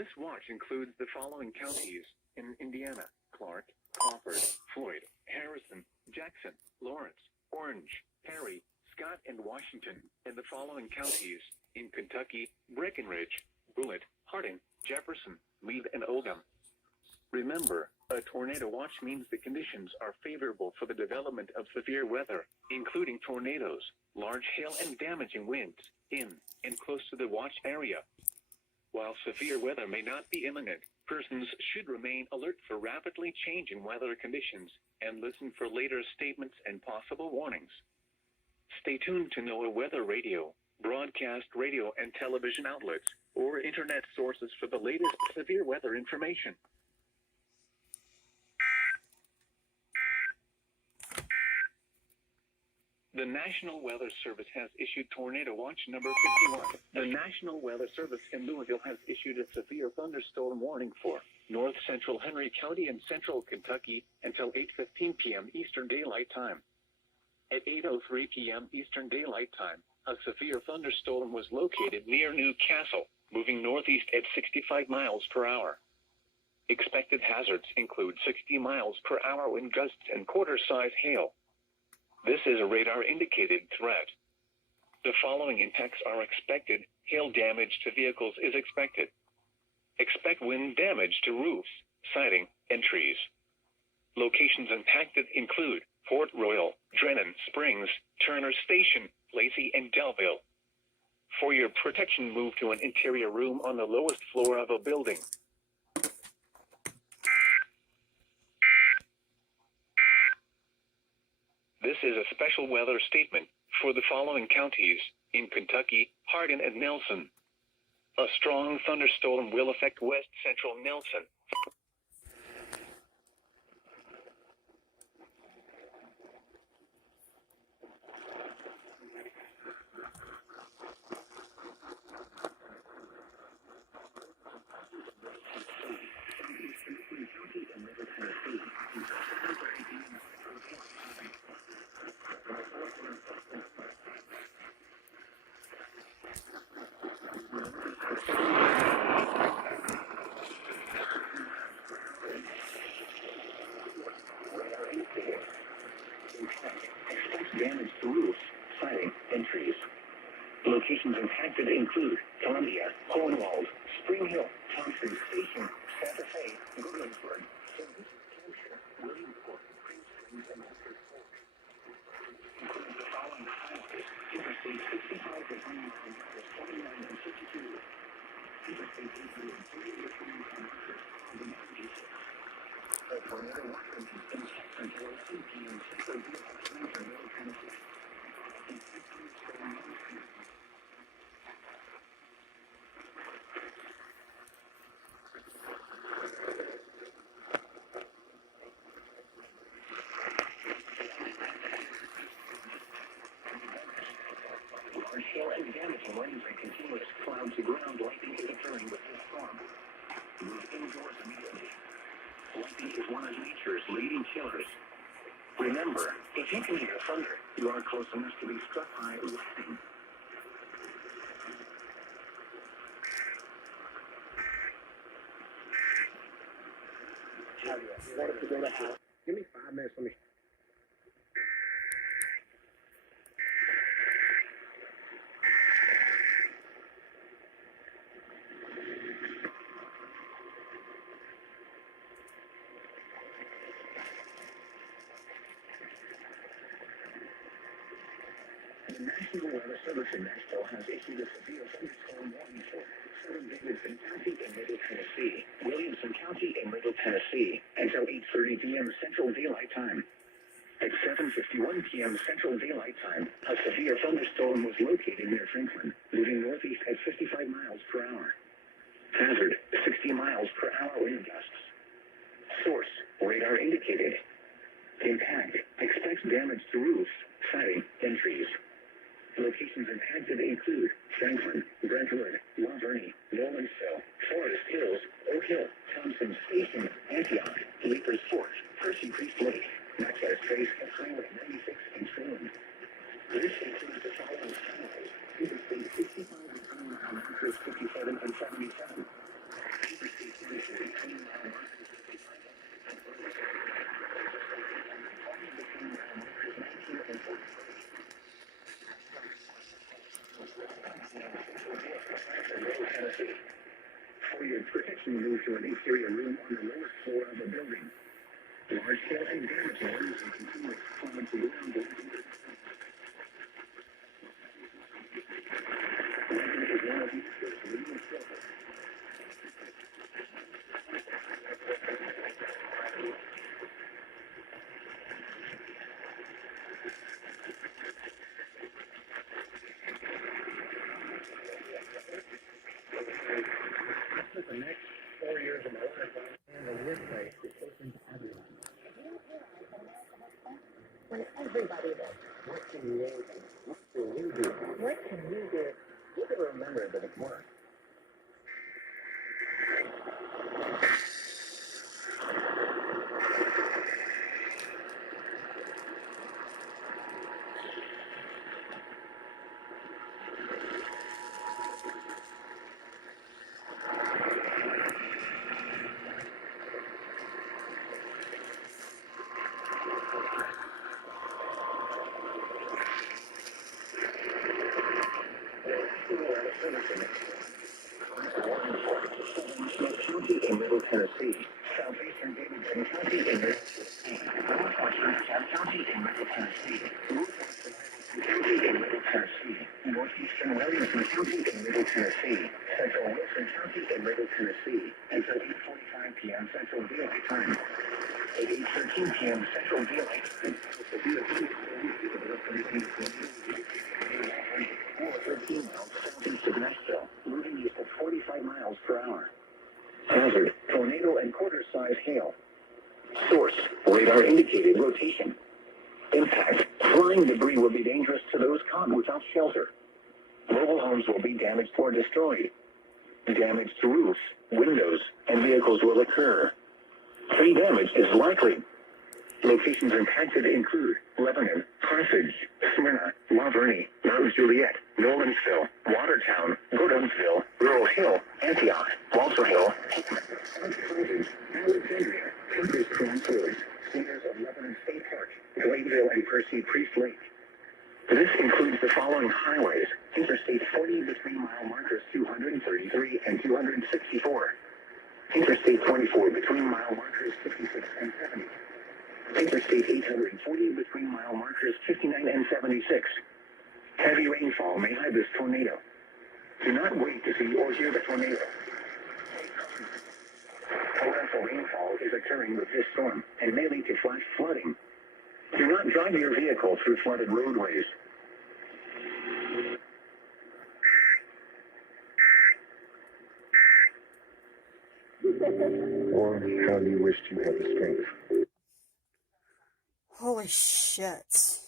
This watch includes the following counties in Indiana: Clark, Crawford, Floyd, Harrison, Jackson, Lawrence, Orange, Perry, Scott, and Washington, and the following counties in Kentucky: Breckinridge, Bullitt, Hardin, Jefferson, Meade, and Oldham. Remember, a tornado watch means the conditions are favorable for the development of severe weather, including tornadoes, large hail, and damaging winds in and close to the watch area. While severe weather may not be imminent, persons should remain alert for rapidly changing weather conditions and listen for later statements and possible warnings. Stay tuned to NOAA Weather Radio, broadcast radio and television outlets, or internet sources for the latest severe weather information. The National Weather Service has issued Tornado Watch number 51. The National Weather Service in Louisville has issued a severe thunderstorm warning for north central Henry County and central Kentucky until 8:15 p.m. Eastern Daylight Time. At 8:03 p.m. Eastern Daylight Time, a severe thunderstorm was located near Newcastle, moving northeast at 65 miles per hour. Expected hazards include 60 miles per hour wind gusts and quarter-size hail. This is a radar-indicated threat. The following impacts are expected. Hail damage to vehicles is expected. Expect wind damage to roofs, siding, and trees. Locations impacted include Port Royal, Drennan Springs, Turner Station, Lacey, and Delville. For your protection, move to an interior room on the lowest floor of a building. This is a special weather statement for the following counties in Kentucky: Hardin and Nelson. A strong thunderstorm will affect west central Nelson. Damage to roofs, siding, and trees. Locations impacted include Columbia, Cornwall, Spring Hill, Thompson Station, Santa Fe, Williamsburg, Simmons, Hampshire, Williamsport, Princeton, and Medford Fork. Includes the following highways: Interstate 65 between Highways 29 and 52. Interstate 8 and 30 between Highways and 96. A tornado watch is in effect until 2 p.m. Central Daylight Time for Middle Tennessee. Large hail and damaging winds and continuous cloud to ground lightning is occurring with this storm. Move indoors immediately. Lightning is one of nature's leading killers. Remember, if you can hear thunder, you are close enough to be struck by lightning. Give me 5 minutes. Let me. The National Weather Service in Nashville has issued a severe thunderstorm warning for southern Davidson County and Middle Tennessee, Williamson County and Middle Tennessee, until 8:30 p.m. Central Daylight Time. At 7:51 p.m. Central Daylight Time, a severe thunderstorm was located near Franklin, moving northeast at 55 miles per hour. Hazard: 60 miles per hour wind gusts. Source: radar indicated. Impact: expect damage to roofs, siding, and trees. Locations impacted include Franklin, Brentwood, La Vernie, Nolensville, Forest Hills, Oak Hill, Thompson Station, Antioch, Leapers Fork, Percy Creek Lake, Maxwell Trace, and Highway 96 in Truman. This includes the following highways: Interstate 65 between Highways 57 and 77. For your protection, move to an interior room on the lowest floor of the building. Large scale and damage areas and continuous falling to the ground. Weapon is one of these first leading trouble. The next 4 years of my life, and the workplace is open to everyone. When everybody does, What can you do? What can you do? what can you do? You can remember that it worked. County in Middle Tennessee, southeastern Davidson County in Middle Tennessee, northwestern County in Middle Tennessee, northwestern County in Middle Tennessee, northeastern Williamson County in Middle Tennessee, central Wilson County in Middle Tennessee, until 8:45 p.m. Central Daylight Time. At 8:13 p.m. Central Daylight Time, severe or 13 miles southeast of Nashville, moving east at 45 miles per hour. Hazard, tornado and quarter-size hail. Source, radar indicated rotation. Impact, flying debris will be dangerous to those caught without shelter. Mobile homes will be damaged or destroyed. Damage to roofs, windows, and vehicles will occur. Tree damage is likely. Locations impacted include Lebanon, Carthage, Smyrna, La Vernie, Mount Juliet, Nolensville, Watertown, Gordonsville, Rural Hill, Antioch, Walter Hill, Carthage, Alexandria, Pampers Crossroads, Cedars of Lebanon State Park, Gladeville, and Percy Priest Lake. This includes the following highways: Interstate 40 between mile markers 233 and 264. Interstate 24 between mile markers 56 and 70. Interstate 840 between mile markers 59 and 76. Heavy rainfall may hide this tornado. Do not wait to see or hear the tornado. Torrential rainfall is occurring with this storm and may lead to flash flooding. Do not drive your vehicle through flooded roadways. Or how do you wish to have the strength? Holy shit.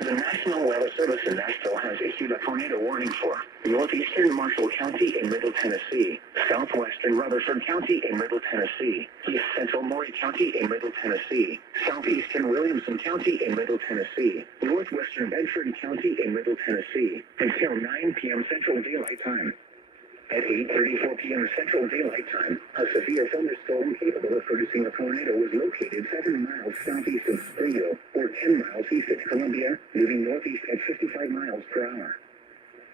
The National Weather Service in Nashville has issued a tornado warning for northeastern Marshall County in Middle Tennessee, southwestern Rutherford County in Middle Tennessee, east central Maury County in Middle Tennessee, southeastern Williamson County in Middle Tennessee, northwestern Bedford County in Middle Tennessee, until 9 p.m. Central Daylight Time. At 8:34 p.m. Central Daylight Time, a severe thunderstorm capable of producing a tornado was located 7 miles southeast of Springhill, or 10 miles east of Columbia, moving northeast at 55 miles per hour.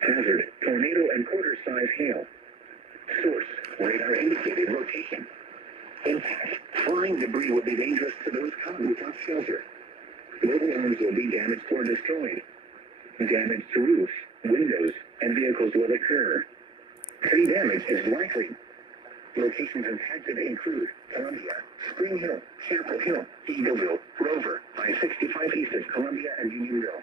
Hazard, tornado and quarter-size hail. Source, radar indicated rotation. Impact, flying debris will be dangerous to those caught without shelter. Mobile homes will be damaged or destroyed. Damage to roofs, windows, and vehicles will occur. Tree damage is likely. Locations impacted include Columbia, Spring Hill, Chapel Hill, Eagleville, Rover, I-65 east of Columbia and Unionville.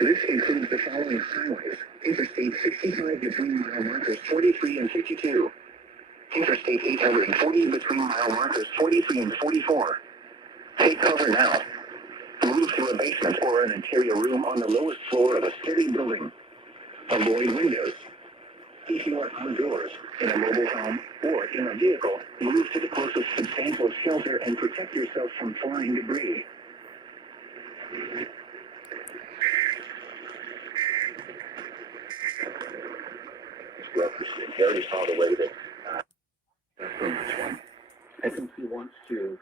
This includes the following highways: Interstate 65 between mile markers 43 and 52. Interstate 840 between mile markers 43 and 44. Take cover now. Move to a basement or an interior room on the lowest floor of a steady building. Avoid windows. If you are outdoors, in a mobile home, or in a vehicle, move to the closest substantial shelter and protect yourself from flying debris. He already saw the way that From this one. I think he wants to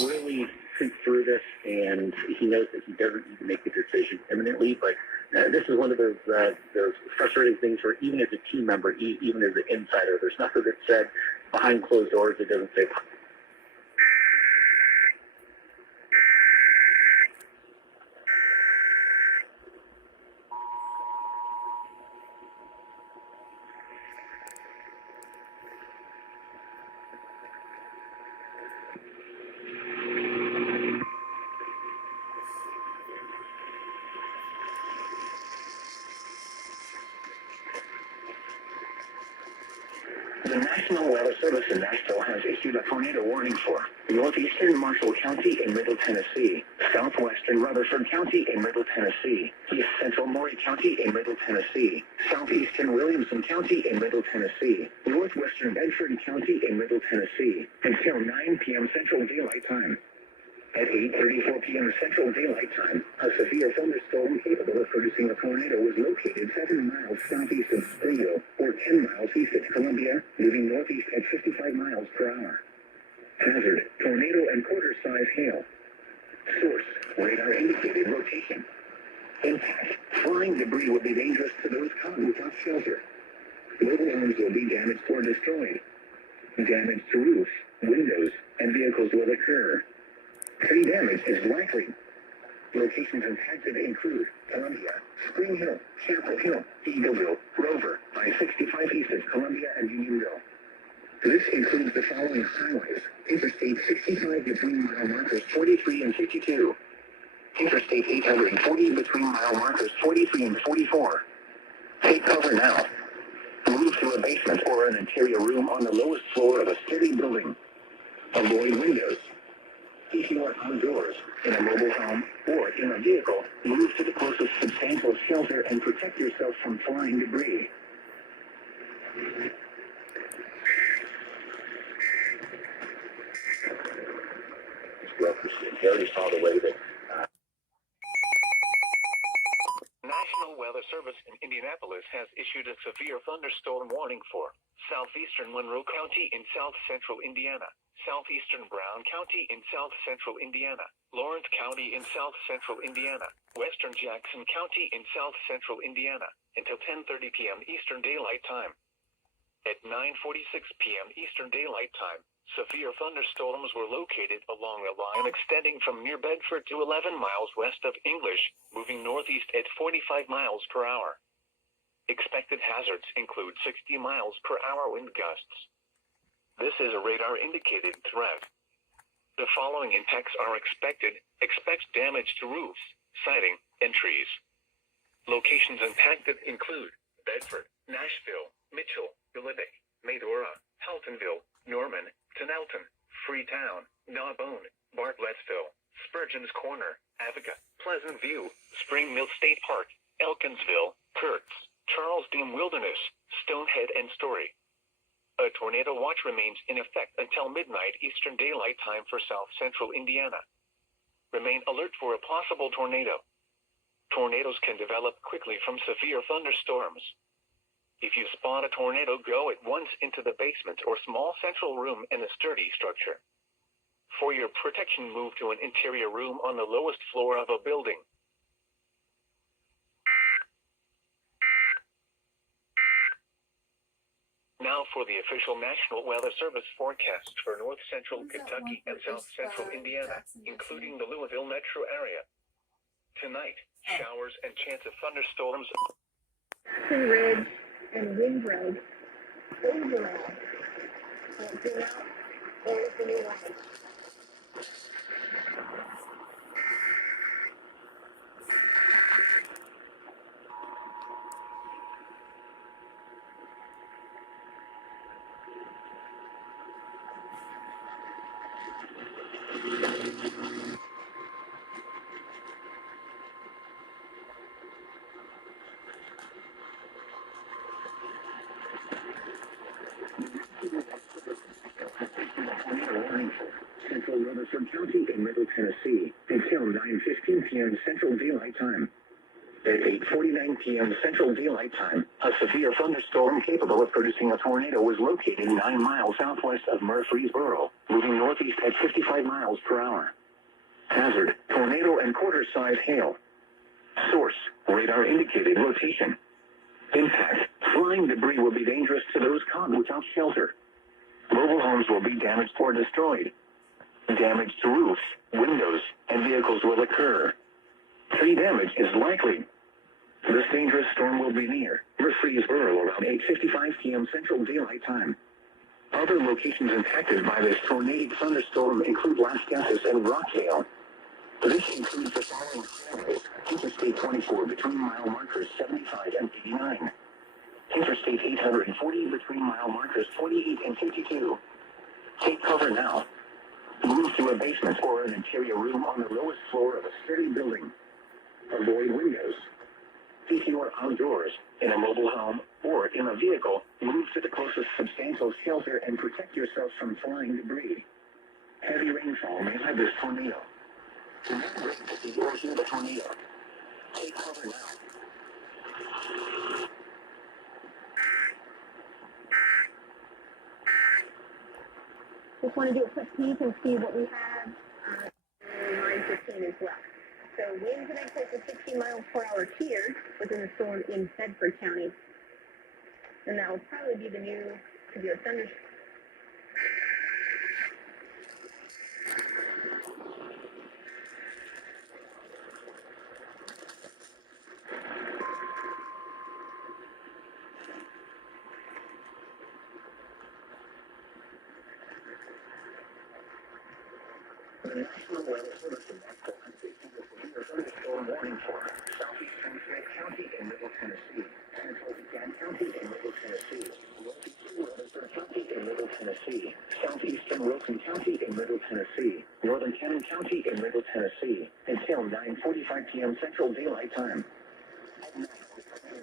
really think through this, and he knows that he doesn't need to make a decision imminently, but this is one of those frustrating things where even as a team member, even as an insider, there's nothing that's said behind closed doors that doesn't say. The National Weather Service in Nashville has issued a tornado warning for northeastern Marshall County in Middle Tennessee, southwestern Rutherford County in Middle Tennessee, east central Maury County in Middle Tennessee, southeastern Williamson County in Middle Tennessee, northwestern Bedford County in Middle Tennessee, until 9 p.m. Central Daylight Time. At 8:34 p.m. Central Daylight Time, a severe thunderstorm capable of producing a tornado was located 7 miles southeast of Springville, or 10 miles east of Columbia, moving northeast at 55 miles per hour. Hazard, tornado and quarter-size hail. Source, radar indicated rotation. Impact, flying debris will be dangerous to those caught without shelter. Mobile homes will be damaged or destroyed. Damage to roofs, windows, and vehicles will occur. Tree damage is likely. Locations impacted include Columbia, Spring Hill, Chapel Hill, Eagleville, Rover, I-65 east of Columbia, and Unionville. This includes the following highways: Interstate 65 between mile markers 43 and 52. Interstate 840 between mile markers 43 and 44. Take cover now. Move to a basement or an interior room on the lowest floor of a city building. Avoid windows. If you are outdoors, in a mobile home, or in a vehicle, move to the closest substantial shelter and protect yourself from flying debris. he already saw the way that National Weather Service in Indianapolis has issued a severe thunderstorm warning for southeastern Monroe County in south central Indiana, southeastern Brown County in south central Indiana, Lawrence County in south central Indiana, western Jackson County in south central Indiana, until 10:30 p.m. Eastern Daylight Time. At 9:46 p.m. Eastern Daylight Time, severe thunderstorms were located along a line extending from near Bedford to 11 miles west of English, moving northeast at 45 miles per hour. Expected hazards include 60 miles per hour wind gusts. This is a radar-indicated threat. The following impacts are expected. Expect damage to roofs, siding, and trees. Locations impacted include Bedford, Nashville, Mitchell, Billibeck, Medora, Haltonville, Norman, Tonelton, Freetown, Narbonne, Bartlettsville, Spurgeon's Corner, Avoca, Pleasant View, Spring Mill State Park, Elkinsville, Kurtz, Charles Dean Wilderness, Stonehead, and Story. A tornado watch remains in effect until midnight Eastern Daylight Time for south central Indiana. Remain alert for a possible tornado. Tornadoes can develop quickly from severe thunderstorms. If you spot a tornado, go at once into the basement or small central room in a sturdy structure. For your protection, move to an interior room on the lowest floor of a building. Now for the official National Weather Service forecast for north central Kentucky and south central Indiana, including the Louisville metro area. Tonight, showers and chance of thunderstorms. Ridge and Windroad overall. There's the new line. Central Williamson County in Middle Tennessee until 9:15 p.m. Central Daylight Time. At 8:49 p.m. Central Daylight Time, a severe thunderstorm capable of producing a tornado was located 9 miles southwest of Murfreesboro, moving northeast at 55 miles per hour. Hazard, tornado and quarter-size hail. Source, radar indicated rotation. Impact, flying debris will be dangerous to those caught without shelter. Mobile homes will be damaged or destroyed. Damage to roofs, windows, and vehicles will occur. Tree damage is likely. This dangerous storm will be near Murfreesboro around 8:55 p.m. Central Daylight Time. Other locations impacted by this tornadic thunderstorm include Las Casas and Rockdale. This includes the following scenarios: Interstate 24 between mile markers 75 and 89. Interstate 840 between mile markers 48 and 52. Take cover now. Move to a basement or an interior room on the lowest floor of a sturdy building. Avoid windows. If you are outdoors, in a mobile home, or in a vehicle, move to the closest substantial shelter and protect yourself from flying debris. Heavy rainfall may lead this tornado. Do not wait to see or hear the tornado. Take cover now. Just want to do a quick peek and see what we have on line 15 as well. So winds in excess of 60 miles per hour here within the storm in Bedford County. And that will probably be the new severe thunderstorm. The National Weather Service announced a severe thunderstorm warning for southeastern Smith County in Middle Tennessee, central Pecan County in Middle Tennessee, northeastern Rutherford County in Middle Tennessee, southeastern Wilson County in Middle Tennessee, northern Cannon County in Middle Tennessee, until 9:45 p.m. Central Daylight Time. At 9:45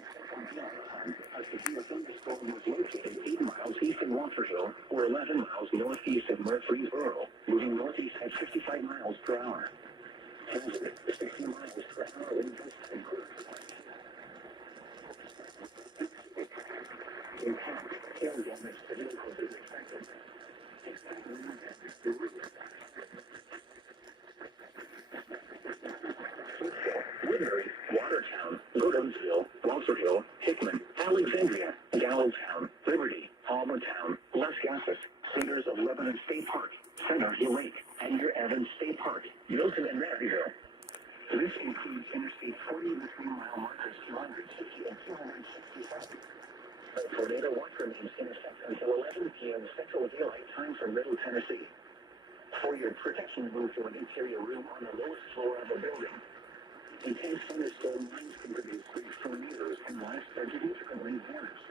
Central Daylight Time, a severe thunderstorm was located 8 miles east of Walterville, or 11 miles northeast of Murfreesboro, moving northeast at 55 miles per hour. Hazard, 60 miles per hour wind gusts and quarter-size. Impact, hail damage to vehicles is expected. Expect wind damage to roofs. Woodbury, Watertown, Gordonsville, Walterville, Hickman, Alexandria, Gallotown, Liberty, Albertown, Las Casas, Cedars of Lebanon State Park, Center Hill Lake, Edgar Evans State Park, Milton and Maryville. This includes Interstate 40 between mile markers 260 and 267. The tornado watch remains in effect until 11 p.m. Central Daylight Time for Middle Tennessee. For your protection, move to an interior room on the lowest floor of a building. Intense thunderstorm winds can produce big tornadoes and lives are significantly damaged.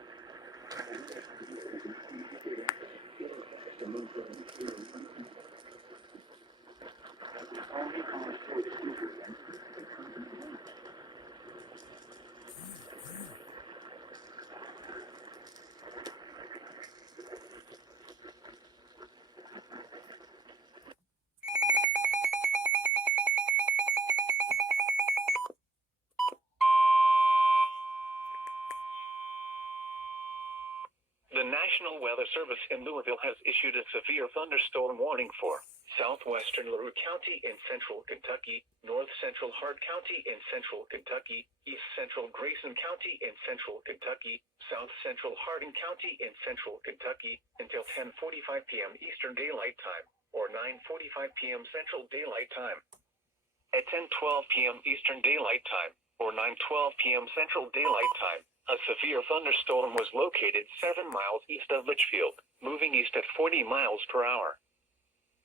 The National Weather Service in Louisville has issued a severe thunderstorm warning for southwestern LaRue County in central Kentucky, north central Hart County in central Kentucky, east central Grayson County in central Kentucky, south central Hardin County in central Kentucky until 10:45 p.m. Eastern Daylight Time, or 9:45 p.m. Central Daylight Time. At 10:12 p.m. Eastern Daylight Time, or 9:12 p.m. Central Daylight Time, a severe thunderstorm was located 7 miles east of Litchfield, moving east at 40 miles per hour.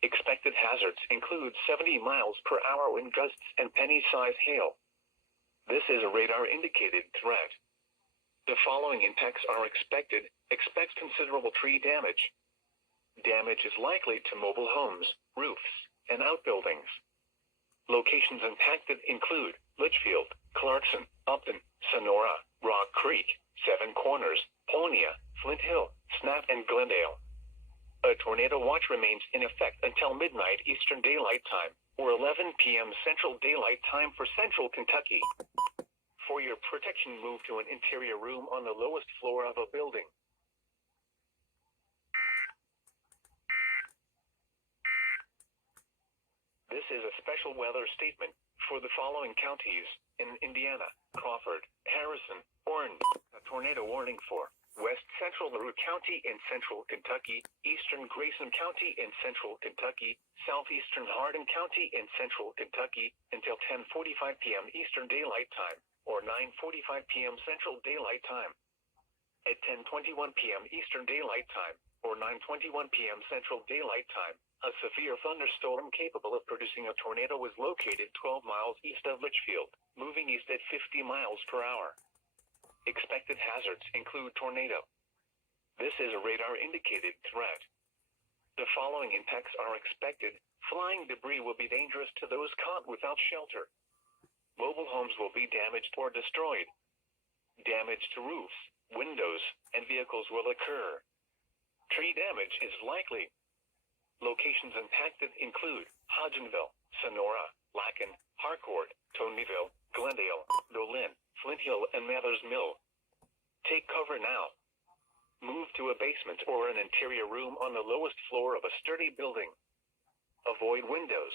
Expected hazards include 70 miles per hour wind gusts and penny-sized hail. This is a radar-indicated threat. The following impacts are expected. Expect considerable tree damage. Damage is likely to mobile homes, roofs, and outbuildings. Locations impacted include Litchfield, Clarkson, Upton, Sonora, Rock Creek, Seven Corners, Polonia, Flint Hill, Snap, and Glendale. A tornado watch remains in effect until midnight Eastern Daylight Time, or 11 p.m. Central Daylight Time for Central Kentucky. For your protection, move to an interior room on the lowest floor of a building. This is a special weather statement for the following counties in Indiana: Crawford, Harrison, Orange. A tornado warning for West Central LaRue County in Central Kentucky, Eastern Grayson County in Central Kentucky, Southeastern Hardin County in Central Kentucky until 10:45 p.m. Eastern Daylight Time, or 9:45 p.m. Central Daylight Time. At 10:21 p.m. Eastern Daylight Time, or 9:21 p.m. Central Daylight Time, a severe thunderstorm capable of producing a tornado was located 12 miles east of Litchfield, moving east at 50 miles per hour. Expected hazards include tornado. This is a radar-indicated threat. The following impacts are expected. Flying debris will be dangerous to those caught without shelter. Mobile homes will be damaged or destroyed. Damage to roofs, windows, and vehicles will occur. Tree damage is likely. Locations impacted include Hodgenville, Sonora, Lacken, Harcourt, Tonyville, Glendale, Dolin, Flint Hill, and Mathers Mill. Take cover now. Move to a basement or an interior room on the lowest floor of a sturdy building. Avoid windows.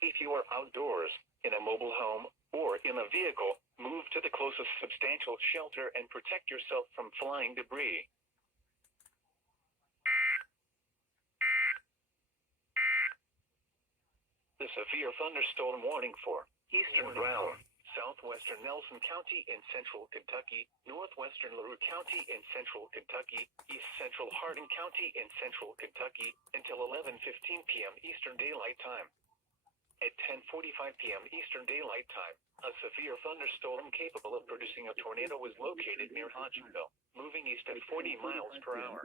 If you are outdoors, in a mobile home, or in a vehicle, move to the closest substantial shelter and protect yourself from flying debris. The severe thunderstorm warning for Eastern Brown, Southwestern Nelson County in Central Kentucky, Northwestern LaRue County in Central Kentucky, East Central Hardin County in Central Kentucky until 11:15 p.m. Eastern Daylight Time. At 10:45 p.m. Eastern Daylight Time, a severe thunderstorm capable of producing a tornado was located near Hodgenville, moving east at 40 miles per hour.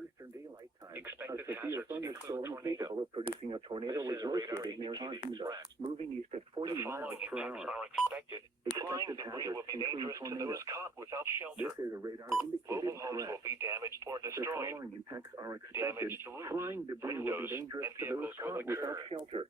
Expected hazards include tornado. Producing a tornado was located near Hodgenville, moving east at 40 miles per hour. Are expected. Flying debris will be dangerous to those caught without shelter. This is a radar-indicated Mobile homes threat. will be damaged or The destroyed. following impacts are Damage expected. to roofs, Flying debris will windows, be dangerous and to those vehicles will caught without occur. shelter.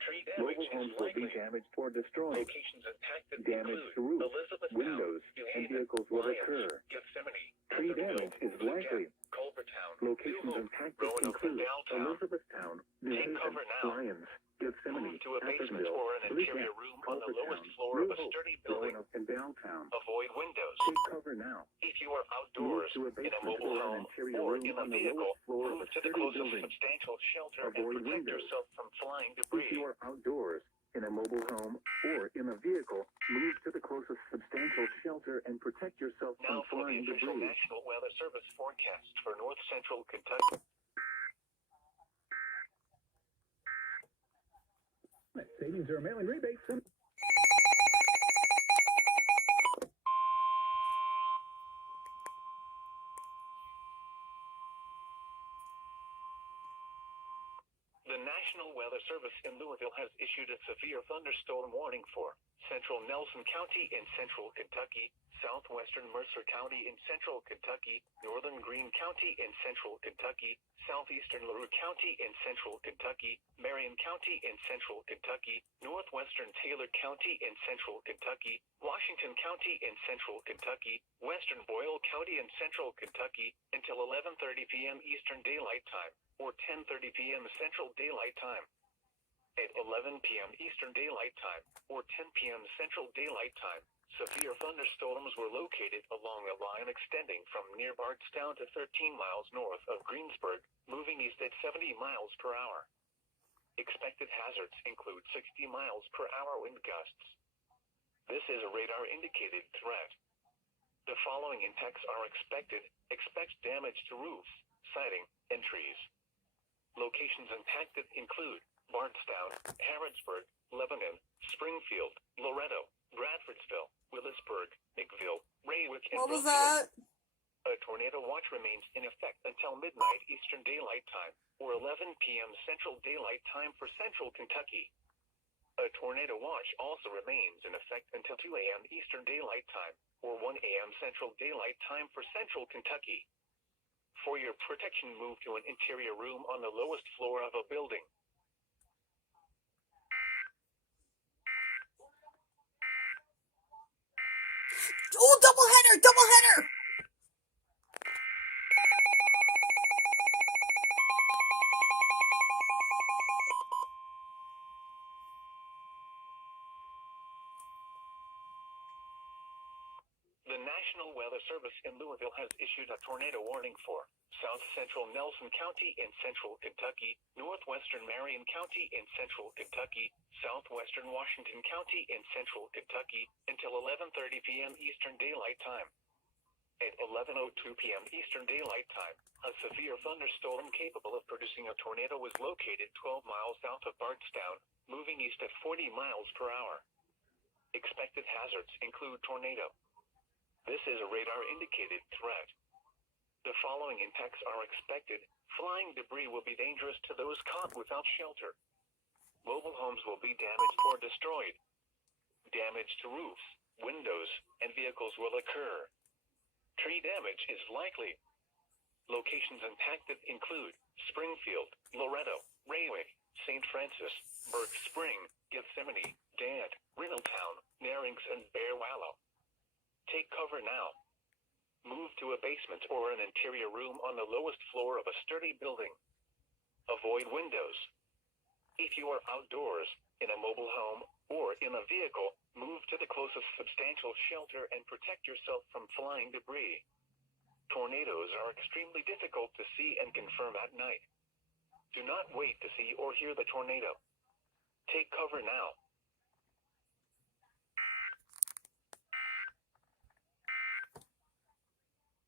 Tree damage Mobile is homes will be likely. damaged or destroyed. Locations impacted Damage include to roofs, Elizabethtown, windows, New and Haven, vehicles will Lyons, occur. Gethsemane, Tree Atherville, damage is Blue Gap, likely. Culvertown, Locations New Hope, impacted Roanoke, and include Bardstown. Elizabethtown, New Take Haven, cover now. Lyons, Gethsemane, Move to a basement Atherville, or an Blue interior Gap, room on the lowest Culvertown, floor New of a Hope, sturdy building. Roanoke, and Downtown. Avoid windows. Take cover now. If you are Move outdoors, to a in a basement mobile or an home, interior or room in a on the vehicle, lowest floor of move a to the sturdy closest building. substantial shelter and Avoid protect windows. yourself from flying If debris. you are outdoors, in a mobile home, or in a vehicle, move to the closest substantial shelter and protect yourself Now from for the flying official debris. National Weather Service forecast for North Central Kentucky. Savings or mail-in rebates. The National Weather Service in Louisville has issued a severe thunderstorm warning for Central Nelson County in Central Kentucky, Southwestern Mercer County in Central Kentucky, Northern Greene County in Central Kentucky, Southeastern LaRue County in Central Kentucky, Marion County in Central Kentucky, Northwestern Taylor County in Central Kentucky, Washington County in Central Kentucky, Western Boyle County in Central Kentucky until 11:30 p.m. Eastern Daylight Time, or 10:30 p.m. Central Daylight Time. At 11 p.m. Eastern Daylight Time, or 10 p.m. Central Daylight Time, severe thunderstorms were located along a line extending from near Bardstown to 13 miles north of Greensburg, moving east at 70 miles per hour. Expected hazards include 60 miles per hour wind gusts. This is a radar-indicated threat. The following impacts are expected. Expect damage to roofs, siding, and trees. Locations impacted include Bardstown, Harrodsburg, Lebanon, Springfield, Loretto, Bradfordsville, Willisburg, McVille, Raywick, and What was Brookfield. that? A tornado watch remains in effect until midnight Eastern Daylight Time, or 11 p.m. Central Daylight Time for Central Kentucky. A tornado watch also remains in effect until 2 a.m. Eastern Daylight Time, or 1 a.m. Central Daylight Time for Central Kentucky. For your protection, move to an interior room on the lowest floor of a building. Oh, double header! Double header! The National Weather Service in Louisville has issued a tornado warning for south central Nelson County in central Kentucky, northwestern Marion County in central Kentucky, southwestern Washington County in central Kentucky until 11:30 p.m. Eastern Daylight Time. At 11:02 p.m. Eastern Daylight Time, a severe thunderstorm capable of producing a tornado was located 12 miles south of Bardstown, moving east at 40 miles per hour. Expected hazards include tornado. This is a radar-indicated threat. The following impacts are expected. Flying debris will be dangerous to those caught without shelter. Mobile homes will be damaged or destroyed. Damage to roofs, windows, and vehicles will occur. Tree damage is likely. Locations impacted include Springfield, Loretto, Raywick, St. Francis, Berg Spring, Gethsemane, Dant, Riddletown, Narings, and Bear Wallow. Take cover now. Move to a basement or an interior room on the lowest floor of a sturdy building. Avoid windows. If you are outdoors, in a mobile home, or in a vehicle, move to the closest substantial shelter and protect yourself from flying debris. Tornadoes are extremely difficult to see and confirm at night. Do not wait to see or hear the tornado. Take cover now.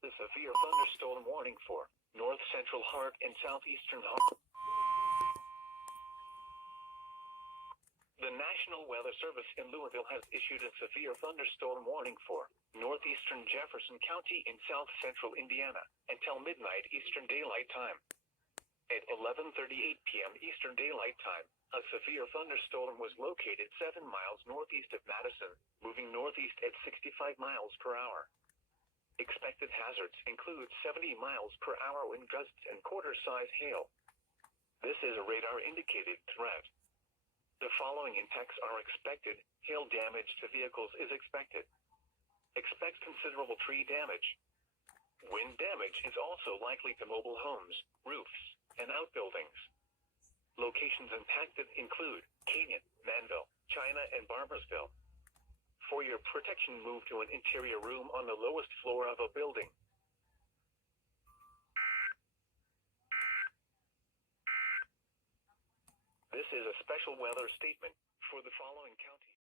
The severe thunderstorm warning for north central Hart and southeastern Hart. The National Weather Service in Louisville has issued a severe thunderstorm warning for northeastern Jefferson County in south central Indiana until midnight Eastern Daylight Time. At 11:38 p.m. Eastern Daylight Time, a severe thunderstorm was located 7 miles northeast of Madison, moving northeast at 65 miles per hour. Expected hazards include 70 miles per hour wind gusts and quarter-size hail. This is a radar-indicated threat. The following impacts are expected. Hail damage to vehicles is expected. Expect considerable tree damage. Wind damage is also likely to mobile homes, roofs, and outbuildings. Locations impacted include Canyon, Manville, China, and Barboursville. For your protection, move to an interior room on the lowest floor of a building. This is a special weather statement for the following counties.